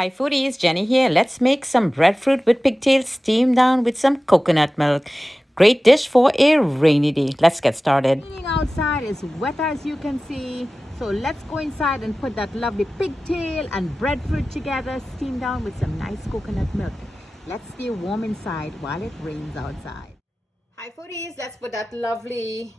Hi foodies, Jenny here. Let's make some breadfruit with pigtails steamed down with some coconut milk. Great dish for a rainy day. Let's get started. Raining outside is wet as you can see. So let's go inside and put that lovely pigtail and breadfruit together, steamed down with some nice coconut milk. Let's stay warm inside while it rains outside. Hi foodies, let's put that lovely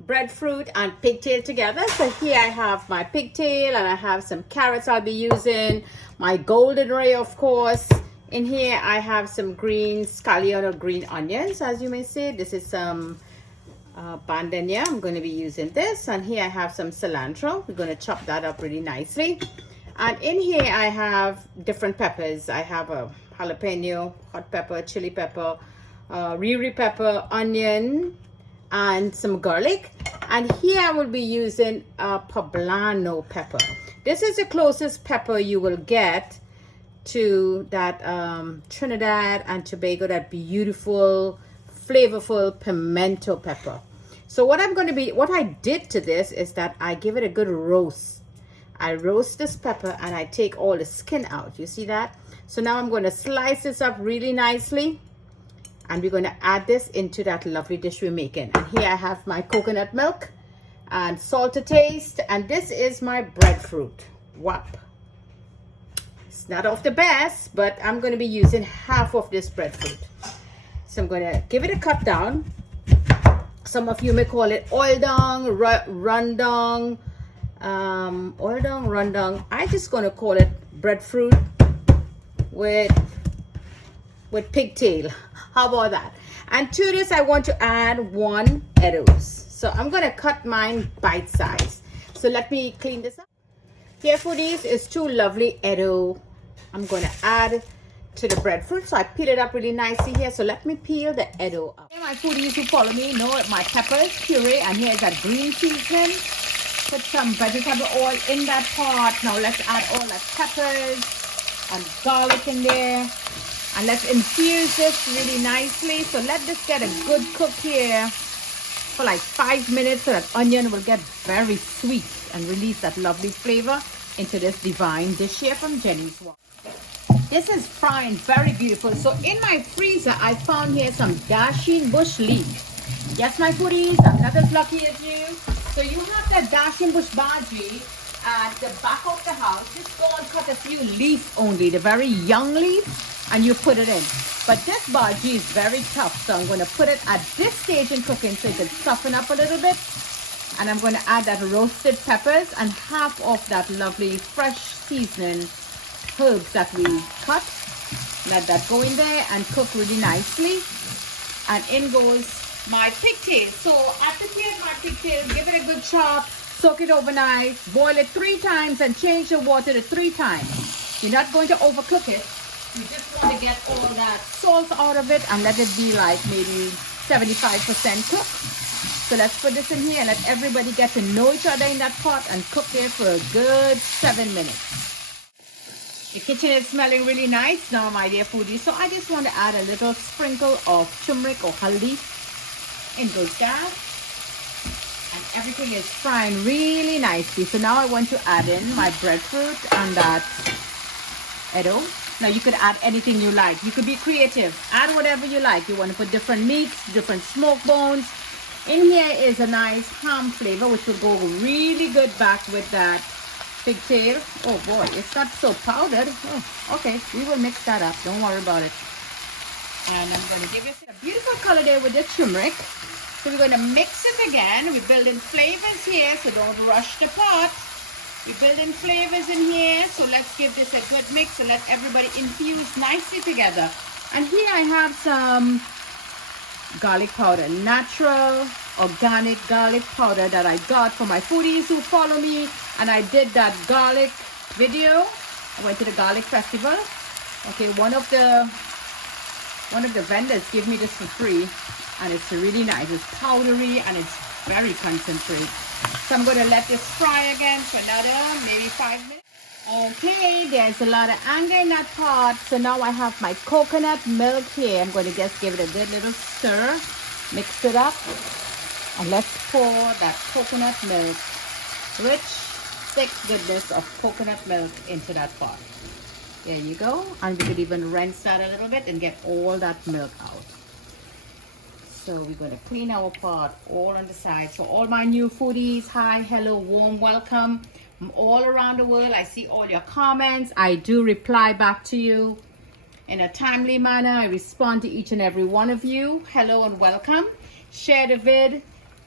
breadfruit and pigtail together. So here I have my pigtail and I have some carrots I'll be using, my golden ray of course. In here I have some green scallion or green onions, as you may see. This is some bandania. I'm going to be using this, and here I have some cilantro. We're going to chop that up really nicely. And in here I have different peppers. I have a jalapeno, hot pepper, chili pepper, riri pepper, onion, and some garlic. And here I will be using a poblano pepper. This is the closest pepper you will get to that Trinidad and Tobago, that beautiful flavorful pimento pepper. So what I did to this is that I give it a good roast. I roast this pepper and I take all the skin out. You see that? So now I'm going to slice this up really nicely, and we're going to add this into that lovely dish we're making. And here I have my coconut milk and salt to taste, and this is my breadfruit. Whap. It's not of the best, but I'm going to be using half of this breadfruit. So I'm going to give it a cut down. Some of you may call it oil dung, rundown, oil dung, rundown. I'm just going to call it breadfruit with pigtail. How about that? And to this I want to add 1 Edos. So I'm going to cut mine bite size. So let me clean this up. Here foodies is 2 lovely Edo. I'm going to add to the breadfruit. So I peel it up really nicely here. So let me peel the Edo up. Here my foodies who follow me know my peppers puree, and here's that green seasoning. Put some vegetable oil in that pot. Now let's add all the peppers and garlic in there. And let's infuse this really nicely. So let this get a good cook here for like 5 minutes, so that onion will get very sweet and release that lovely flavor into this divine dish here from Jenny's Walk. This is frying very beautiful. So in my freezer, I found here some dasheen bush leaf. Yes, my foodies, I'm not as lucky as you. So you have that dasheen bush bhaji at the back of the house. Just go and cut a few leaves only, the very young leaves, and you put it in. But this bhaji is very tough, so I'm going to put it at this stage in cooking so it can soften up a little bit. And I'm going to add that roasted peppers and half of that lovely fresh seasoning herbs that we cut. Let that go in there and cook really nicely. And in goes my pigtail. So I prepared my pigtail, give it a good chop, soak it overnight, boil it 3 times, and change the water to 3 times. You're not going to overcook it. You just want to get all that salt out of it and let it be like maybe 75% cooked. So let's put this in here and let everybody get to know each other in that pot and cook there for a good 7 minutes. The kitchen is smelling really nice now, my dear foodies. So I just want to add a little sprinkle of turmeric or haldi. In goes that. And everything is frying really nicely. So now I want to add in my breadfruit and that Edo. Now you could add anything you like. You could be creative. Add whatever you like. You want to put different meats, different smoke bones. In here is a nice ham flavor, which will go really good back with that pigtail. Oh boy, it's not so powdered. Oh, okay, we will mix that up. Don't worry about it. And I'm going to give you a beautiful color there with the turmeric. So we're going to mix it again. We're building flavors here, so don't rush the pot. We're building flavors in here, so let's give this a good mix and let everybody infuse nicely together. And here I have some garlic powder, natural organic garlic powder that I got from my foodies who follow me. And I did that garlic video. I went to the garlic festival. Okay, one of the vendors gave me this for free, and it's really nice. It's powdery and it's very concentrated. So I'm going to let this fry again for another maybe 5 minutes. Okay, there's a lot of anger in that pot. So now I have my coconut milk here. I'm going to just give it a good little stir. Mix it up. And let's pour that coconut milk, rich, thick goodness of coconut milk into that pot. There you go. And we could even rinse that a little bit and get all that milk out. So we're going to clean our pot all on the side. So all my new foodies, hi, hello, warm welcome from all around the world. I see all your comments. I do reply back to you in a timely manner. I respond to each and every one of you. Hello and welcome. Share the vid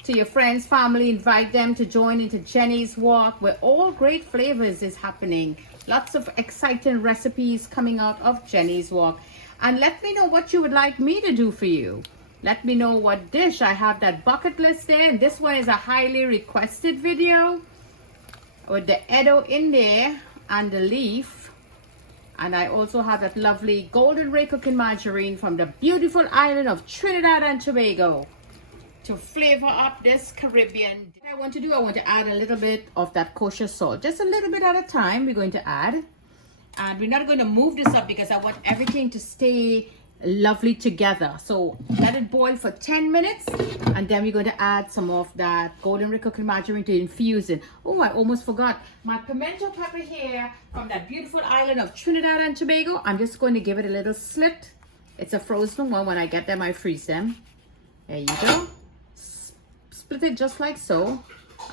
to your friends, family. Invite them to join into Jenny's Walk, where all great flavors is happening. Lots of exciting recipes coming out of Jenny's Walk. And let me know what you would like me to do for you. Let me know what dish. I have that bucket list there. And this one is a highly requested video with the Edo in there and the leaf. And I also have that lovely golden ray cooking margarine from the beautiful island of Trinidad and Tobago to flavor up this Caribbean. What I want to do, I want to add a little bit of that kosher salt. Just a little bit at a time we're going to add. And we're not going to move this up because I want everything to stay lovely together. So let it boil for 10 minutes and then we're going to add some of that golden ray cooking margarine to infuse it. Oh, I almost forgot my pimento pepper here from that beautiful island of Trinidad and Tobago. I'm just going to give it a little slit. It's a frozen one. When I get them, I freeze them. There you go. Split it just like so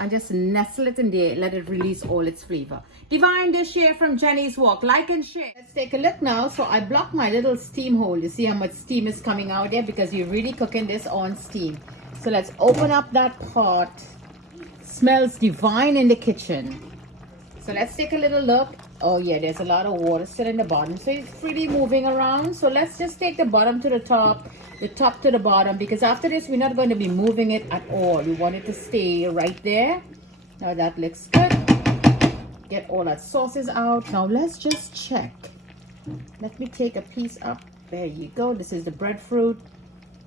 and just nestle it in there. Let it release all its flavor. Divine dish here from Jenny's Walk. Like and share. Let's take a look now. So I blocked my little steam hole. You see how much steam is coming out there because you're really cooking this on steam. So let's open up that pot. Smells divine in the kitchen. So let's take a little look. Oh yeah, there's a lot of water still in the bottom. So it's freely moving around. So let's just take the bottom to the top to the bottom, because after this we're not going to be moving it at all. We want it to stay right there. Now that looks good. Get all that sauces out. Now let's just check. Let me take a piece up. There you go. This is the breadfruit.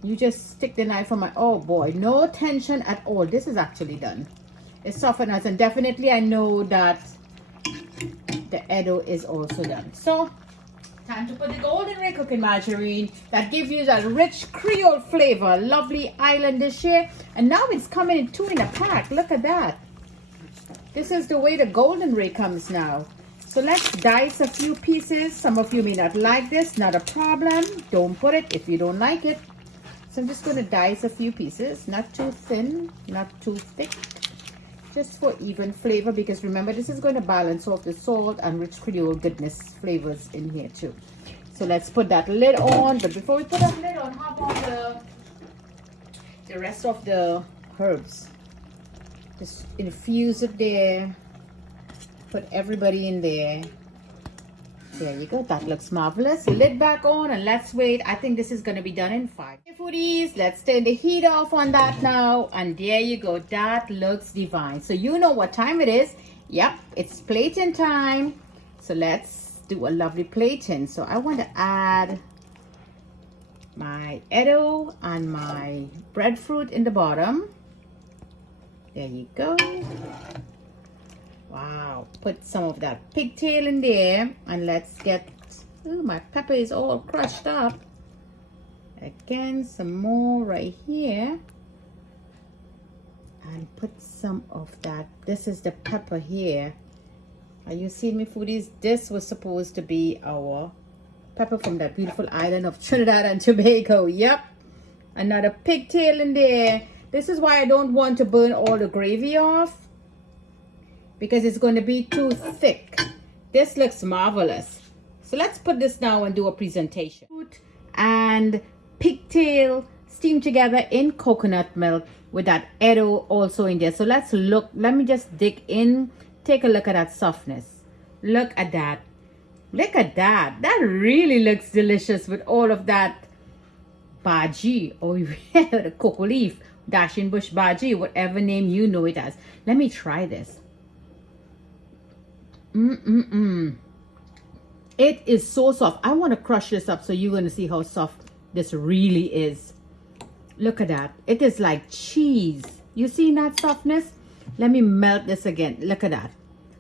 You just stick the knife on my, oh boy, no tension at all. This is actually done. It's softened, and definitely I know that the Edo is also done. So time to put the golden ray cooking margarine that gives you that rich Creole flavor. Lovely island dish here. And now it's coming in 2 in a pack. Look at that. This is the way the golden ray comes now. So let's dice a few pieces. Some of you may not like this. Not a problem. Don't put it if you don't like it. So I'm just going to dice a few pieces. Not too thin, not too thick. Just for even flavor, because remember this is going to balance off the salt and rich Creole goodness flavors in here too. So let's put that lid on. But before we put that lid on, how about the rest of the herbs? Just infuse it there. Put everybody in there. There you go. That looks marvelous. Lid back on and let's wait. I think this is going to be done in 5. Okay, foodies, let's turn the heat off on that now. And there you go. That looks divine. So you know what time it is. Yep, it's plating time. So let's do a lovely plating. So I want to add my Edo and my breadfruit in the bottom. There you go. Wow. Put some of that pigtail in there. And let's get... Oh, my pepper is all crushed up. Again, some more right here. And put some of that. This is the pepper here. Are you seeing me, foodies? This was supposed to be our pepper from that beautiful island of Trinidad and Tobago. Yep. Another pigtail in there. This is why I don't want to burn all the gravy off, because it's going to be too thick. This looks marvelous. So let's put this now and do a presentation. And pigtail steamed together in coconut milk with that Edo also in there. So let's look. Let me just dig in. Take a look at that softness. Look at that. Look at that. That really looks delicious with all of that bhaji, or the cocoa leaf, dashing bush bhaji, whatever name you know it as. Let me try this. It is so soft. I want to crush this up so you're going to see how soft this really is. Look at that. It is like cheese. You see that softness? Let me melt this again. Look at that.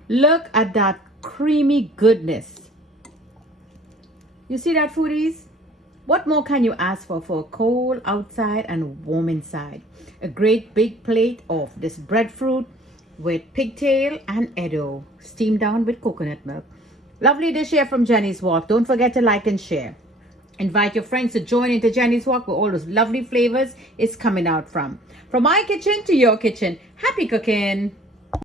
Look at that creamy goodness. You see that, foodies? What more can you ask for a cold outside and warm inside? A great big plate of this breadfruit with pigtail and Edo, steamed down with coconut milk. Lovely dish here from Jenny's Walk. Don't forget to like and share. Invite your friends to join into Jenny's Walk where all those lovely flavors is coming out from. From my kitchen to your kitchen. Happy cooking!